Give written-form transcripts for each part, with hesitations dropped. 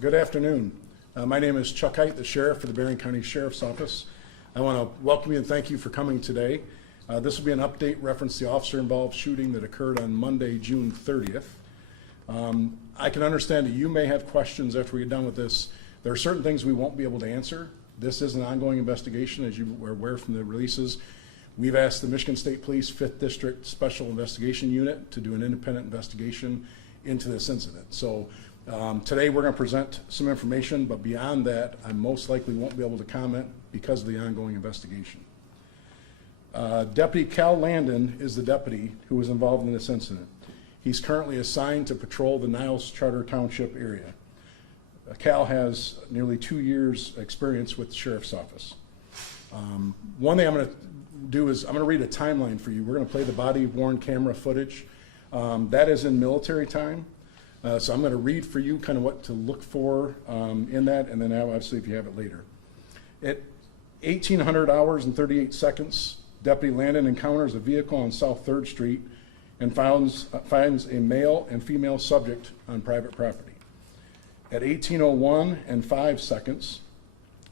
Good afternoon. My name is Chuck Height, the Sheriff for the Berrien County Sheriff's Office. I want to welcome you and thank you for coming today. This will be an update reference to the officer-involved shooting that occurred on Monday, June 30th. I can understand that you may have questions after we get done with this. There are certain things we won't be able to answer. This is an ongoing investigation, as you are aware from the releases. We've asked the Michigan State Police 5th District Special Investigation Unit to do an independent investigation into this incident. So today we're going to present some information, but beyond that, I most likely won't be able to comment because of the ongoing investigation. Deputy Cal Landon is the deputy who was involved in this incident. He's currently assigned to patrol the Niles Township area. Cal has nearly 2 years experience with the Sheriff's Office. One thing I'm going to do is I'm going to read a timeline for you. We're going to play the body-worn camera footage. That is in military time. So I'm going to read for you kind of what to look for in that, and then obviously if you have it later. At 1800 hours and 38 seconds, Deputy Landon encounters a vehicle on South 3rd Street and finds a male and female subject on private property. At 1801 and 5 seconds,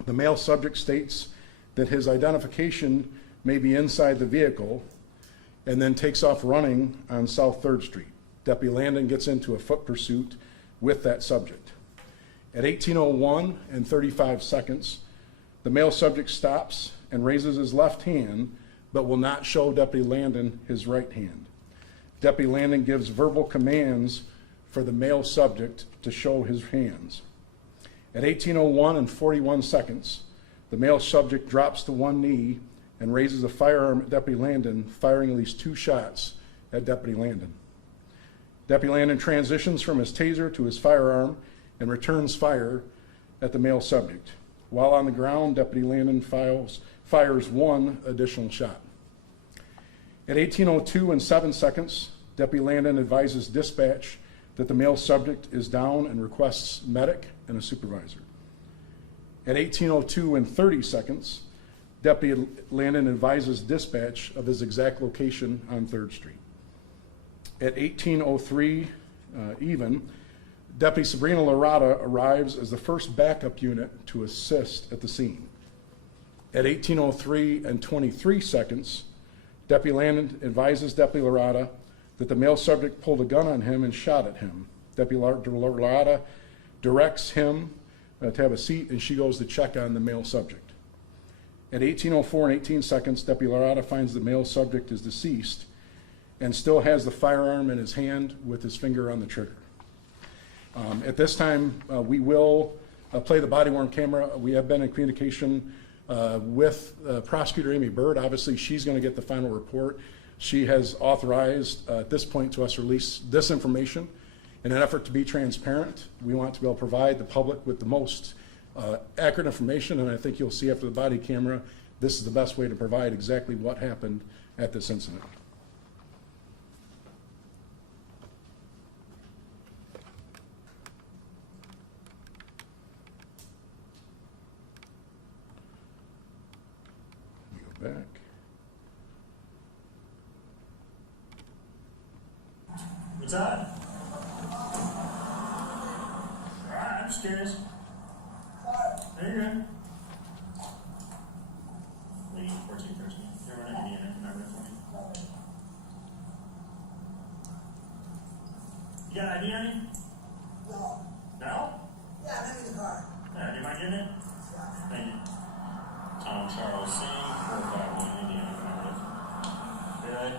the male subject states that his identification may be inside the vehicle and then takes off running on South 3rd Street. Deputy Landon gets into a foot pursuit with that subject. At 1801 and 35 seconds, the male subject stops and raises his left hand, but will not show Deputy Landon his right hand. Deputy Landon gives verbal commands for the male subject to show his hands. At 1801 and 41 seconds, the male subject drops to one knee and raises a firearm at Deputy Landon, firing at least 2 shots at Deputy Landon. Deputy Landon transitions from his taser to his firearm and returns fire at the male subject. While on the ground, Deputy Landon fires 1 additional shot. At 1802 and 7 seconds, Deputy Landon advises dispatch that the male subject is down and requests medic and a supervisor. At 1802 and 30 seconds, Deputy Landon advises dispatch of his exact location on 3rd Street. At 1803 even, Deputy Sabrina Larada arrives as the first backup unit to assist at the scene. At 1803 and 23 seconds, Deputy Landon advises Deputy Larada that the male subject pulled a gun on him and shot at him. Deputy Larada directs him to have a seat, and she goes to check on the male subject. At 1804 and 18 seconds, Deputy Larada finds the male subject is deceased and still has the firearm in his hand with his finger on the trigger. At this time, we will play the body-worn camera. We have been in communication with Prosecutor Amy Bird. Obviously, she's going to get the final report. She has authorized at this point to us release this information in an effort to be transparent. We want to be able to provide the public with the most accurate information, and I think you'll see after the body camera, this is the best way to provide exactly what happened at this incident. Back. What's that? Alright, I'm just curious. There you go. 14, 13. You ever run any number for me? You got an ID on you? No. No? Yeah, I'm in the car. Yeah, do you mind getting it? Yeah. Thank you. Tom Charles Singh, 451 Indiana Commemorative. Good.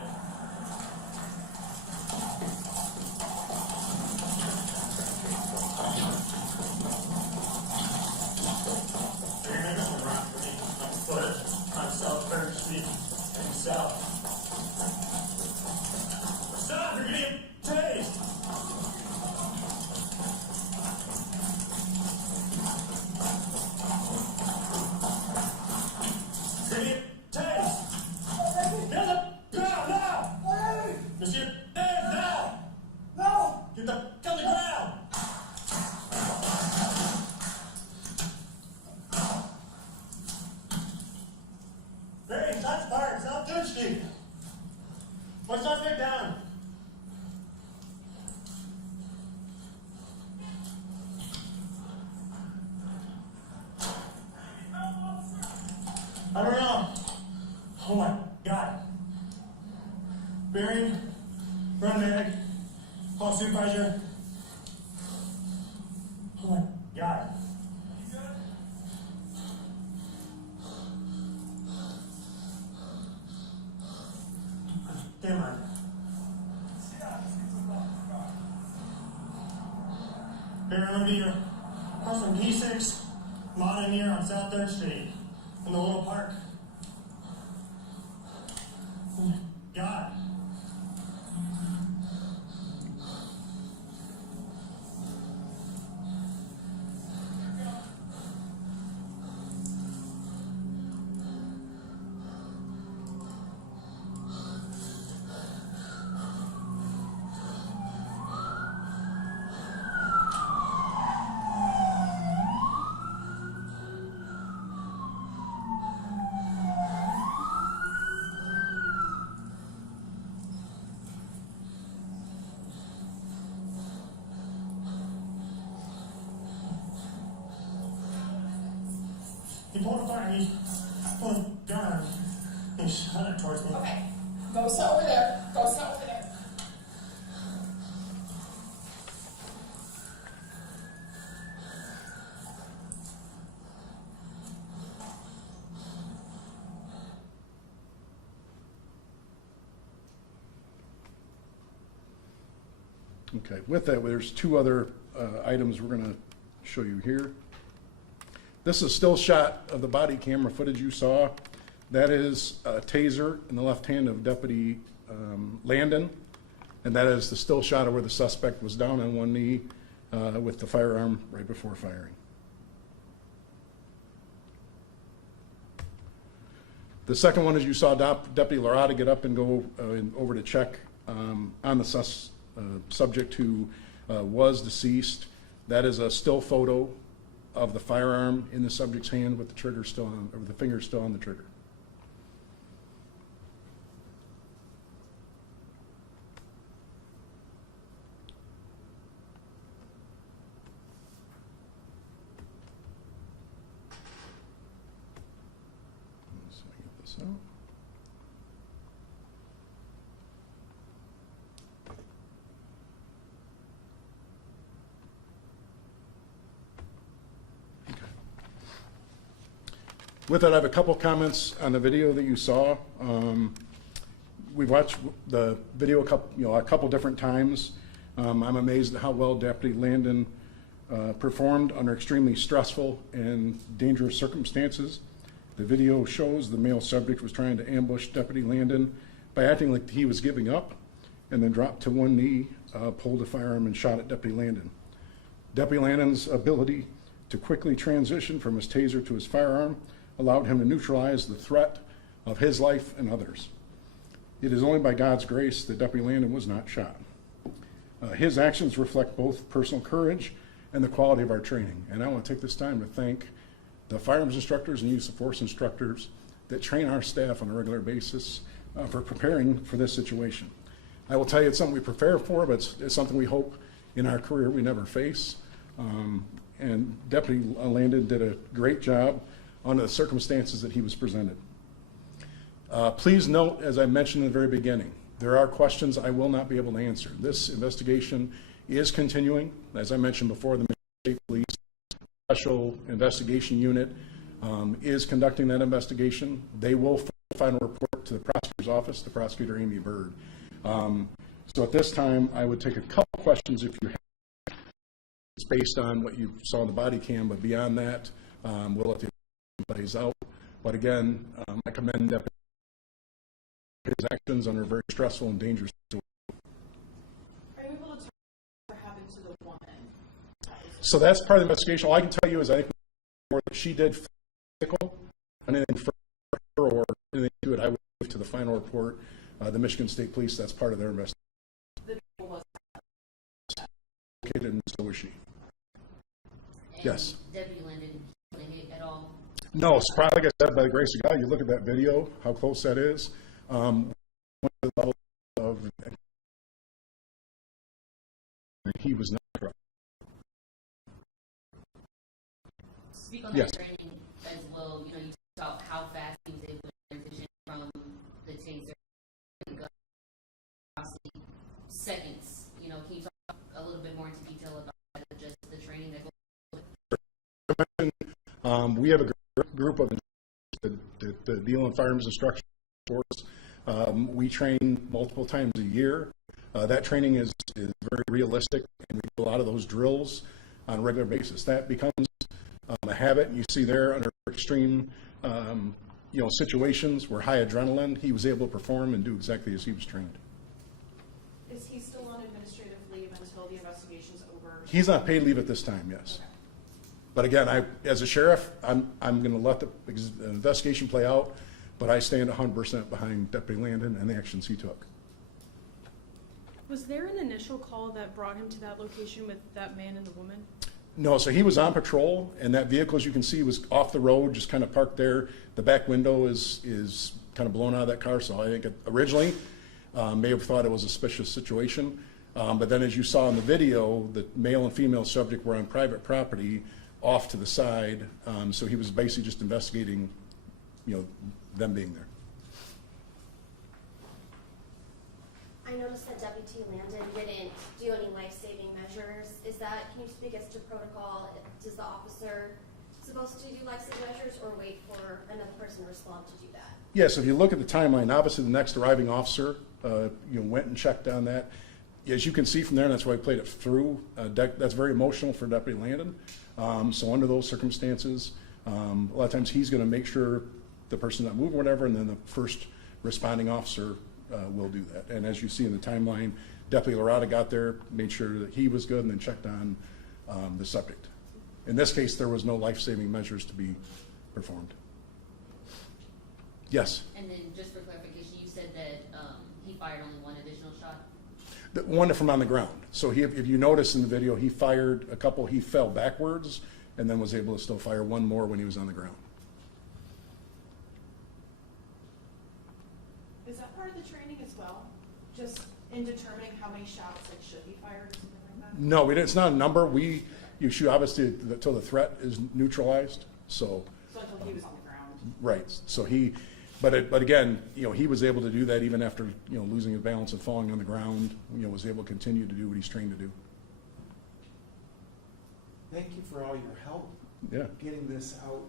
Bear over here. We're from P6, Mountaineer on South 3rd Street, in the little park. God. He pulled a fire, he pulled a gun and shot it towards me. Okay, go sit over there, go sit over there. Okay, with that, there's two other items we're going to show you here. This is a still shot of the body camera footage you saw. That is a taser in the left hand of Deputy Landon, and that is the still shot of where the suspect was down on one knee with the firearm right before firing. The second one is you saw Deputy Larada get up and go over to check on the subject who was deceased. That is a still photo of the firearm in the subject's hand with the trigger still on, or the finger still on the trigger. So I get this out. With that, I have a couple comments on the video that you saw. We've watched the video a couple different times. I'm amazed at how well Deputy Landon performed under extremely stressful and dangerous circumstances. The video shows the male subject was trying to ambush Deputy Landon by acting like he was giving up, and then dropped to one knee, pulled a firearm, and shot at Deputy Landon. Deputy Landon's ability to quickly transition from his taser to his firearm allowed him to neutralize the threat of his life and others. It is only by God's grace that Deputy Landon was not shot. His actions reflect both personal courage and the quality of our training. And I want to take this time to thank the firearms instructors and use of force instructors that train our staff on a regular basis for preparing for this situation. I will tell you, it's something we prepare for, but it's something we hope in our career we never face. And Deputy Landon did a great job under the circumstances that he was presented. Please note, as I mentioned in the very beginning, there are questions I will not be able to answer. This investigation is continuing. As I mentioned before, the Michigan State Police Special Investigation Unit is conducting that investigation. They will final report to the prosecutor's office, the prosecutor Amy Bird. So at this time, I would take a couple questions if you have. It's based on what you saw in the body cam, but beyond that, we'll let the plays out. But again, I commend Deputy his actions under very stressful and dangerous situations. Are you able to tell what happened to the woman? So that's part of the investigation. All I can tell you is I think that she did physical, anything for her or anything to it, I would give to the final report. The Michigan State Police, that's part of their investigation. The people was And so was she. And Yes. Deputy Landon feeling it at all? No, it's probably, like I said, by the grace of God, you look at that video, how close that is. The level of, he was not correct. Speak on Yes. that training as well. You know, you talk about how fast he was able to transition from the taser to the gun, possibly seconds. You know, can you talk a little bit more into detail about just the training that We have a group of that deal in firearms instruction force. We train multiple times a year. That training is very realistic, and we do a lot of those drills on a regular basis. That becomes a habit. You see there under extreme situations where high adrenaline, he was able to perform and do exactly as he was trained. Is he still on administrative leave until the investigation's over? He's on paid leave at this time, yes. Okay. But again, as a sheriff, I'm going to let the investigation play out, but I stand 100% behind Deputy Landon and the actions he took. Was there an initial call that brought him to that location with that man and the woman? No, so he was on patrol, and that vehicle, as you can see, was off the road, just kind of parked there. The back window is kind of blown out of that car, so I think it originally may have thought it was a suspicious situation. But then as you saw in the video, the male and female subject were on private property off to the side, so he was basically just investigating, them being there. I noticed that Deputy Landon didn't do any life-saving measures. Can you speak as to protocol? Is the officer supposed to do life-saving measures or wait for another person to respond to do that? Yes, if you look at the timeline, obviously the next arriving officer, went and checked on that. As you can see from there, and that's why I played it through, that's very emotional for Deputy Landon. So under those circumstances, a lot of times he's going to make sure the person's not moving or whatever, and then the first responding officer will do that. And as you see in the timeline, Deputy Lorada got there, made sure that he was good, and then checked on the subject. In this case, there was no life-saving measures to be performed. Yes? And then just for clarification, you said that he fired only one additional shot? The one from on the ground. So if you notice in the video, he fired a couple, he fell backwards, and then was able to still fire one more when he was on the ground. Is that part of the training as well? Just in determining how many shots should be fired or something like that? No, we didn't. It's not a number. You shoot obviously until the threat is neutralized. So Until he was on the ground. right. So but again, he was able to do that even after losing his balance and falling on the ground. Was able to continue to do what he's trained to do. Thank you for all your help Yeah. getting this out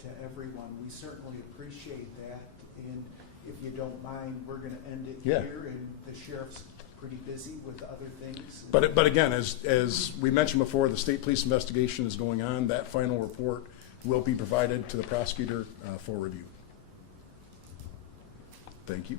to everyone. We certainly appreciate that. And if you don't mind, we're going to end it Yeah. here. And the sheriff's pretty busy with other things. But again, as we mentioned before, the state police investigation is going on. That final report will be provided to the prosecutor for review. Thank you.